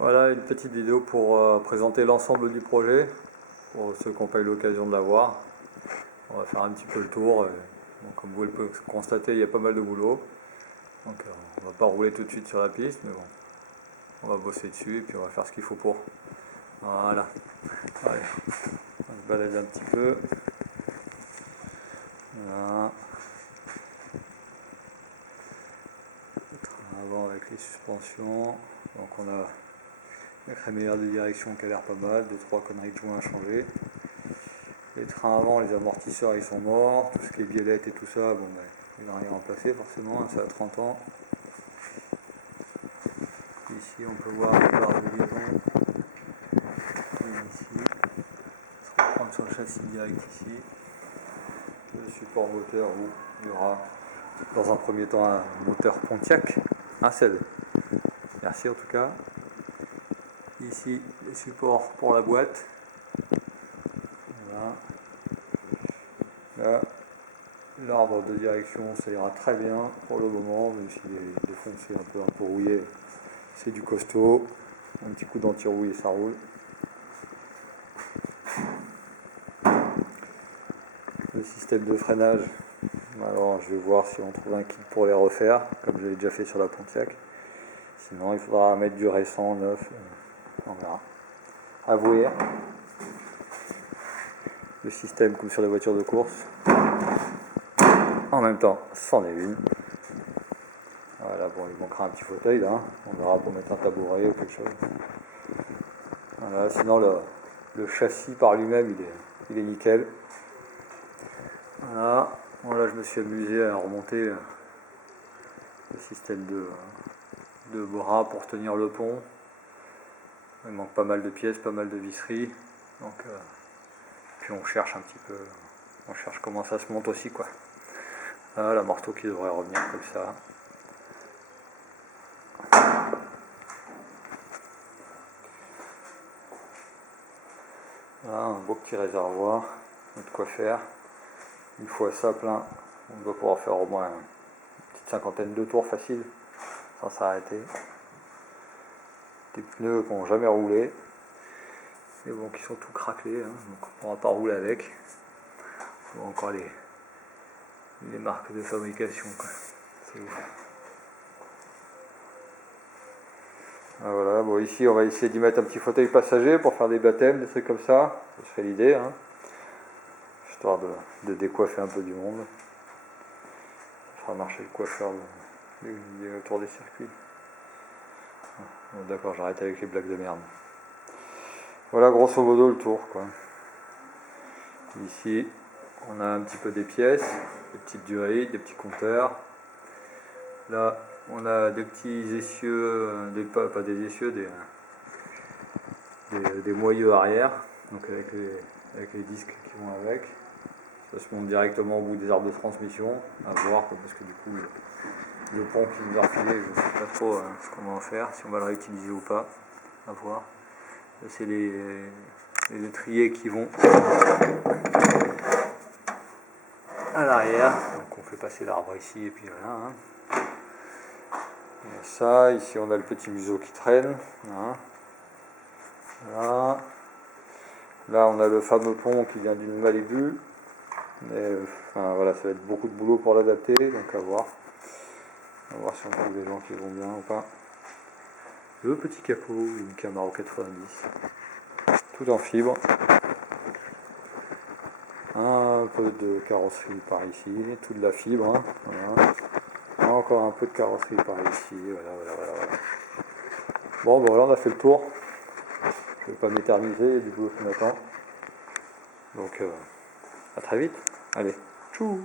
Voilà une petite vidéo pour présenter l'ensemble du projet, pour ceux qui n'ont pas eu l'occasion de la voir. On va faire un petit peu le tour. Bon, comme vous pouvez le constater, il y a pas mal de boulot. Donc on va pas rouler tout de suite sur la piste, mais bon, on va bosser dessus et puis on va faire ce qu'il faut pour. Voilà. Allez, on se balade un petit peu. Voilà. Le train avant avec les suspensions. Donc on a la crémaillère de direction qui a l'air pas mal, 2-3 conneries de joints à changer. Les trains avant, les amortisseurs ils sont morts, tout ce qui est biellette et tout ça, bon ben, il n'a rien remplacé forcément, ça a 30 ans. Ici on peut voir les barres de liaison. Ici, on va reprendre sur le châssis direct ici. Le support moteur où il y aura dans un premier temps un moteur Pontiac, un seul. Merci en tout cas. Ici les supports pour la boîte. Voilà. Là, l'arbre de direction, ça ira très bien pour le moment, même s'il est défoncé, un peu rouillé. C'est du costaud. Un petit coup d'anti-rouille et ça roule. Le système de freinage, alors je vais voir si on trouve un kit pour les refaire, comme je l'ai déjà fait sur la Pontiac. Sinon, il faudra mettre du récent, neuf, on verra. À voir. Le système comme sur les voitures de course. En même temps, c'en est une. Voilà, bon, il manquera un petit fauteuil là, hein. On verra pour mettre un tabouret ou quelque chose. Voilà, sinon le châssis par lui-même, il est nickel. Voilà, bon, là je me suis amusé à remonter le système de bras pour tenir le pont. Il manque pas mal de pièces, pas mal de visseries. Donc, puis on cherche un petit peu, on cherche comment ça se monte aussi quoi. Là, la marteau qui devrait revenir comme ça. Là, un beau petit réservoir, on a de quoi faire. Une fois ça plein, on doit pouvoir faire au moins une petite cinquantaine de tours faciles, sans s'arrêter. Des pneus qui n'ont jamais roulé, mais bon, qui sont tout craquelés, hein, donc on ne pourra pas rouler avec. Bon, encore les marques de fabrication, quoi. C'est ouf. Ah, voilà, bon, ici on va essayer d'y mettre un petit fauteuil passager pour faire des baptêmes, des trucs comme ça. Ce serait l'idée, hein, histoire de décoiffer un peu du monde. Ça fera marcher le coiffeur autour des circuits. Bon, d'accord, j'arrête avec les blagues de merde. Voilà grosso modo le tour, quoi. Ici on a un petit peu des pièces, des petites durées, des petits compteurs. Là on a des petits essieux, pas des essieux, des moyeux arrière, donc avec les disques qui vont avec. Ça se monte directement au bout des arbres de transmission, à voir, parce que du coup le pont qui nous a refilé, je ne sais pas trop ce qu'on va en faire, si on va le réutiliser ou pas, à voir. Là c'est les étriers qui vont à l'arrière, donc on fait passer l'arbre ici et puis voilà, hein. Et ça, ici on a le petit museau qui traîne, hein. Voilà. Là on a le fameux pont qui vient d'une Malibu, mais enfin, voilà, ça va être beaucoup de boulot pour l'adapter, donc à voir. On va voir si on trouve des gens qui vont bien ou pas. Le petit capot, une Camaro 90, tout en fibre. Un peu de carrosserie par ici, tout de la fibre, hein. Voilà. Encore un peu de carrosserie par ici, voilà. Bon, ben voilà, on a fait le tour. Je ne vais pas m'éterniser, il y a du boulot qui m'attend. Donc, à très vite. Allez, tchou!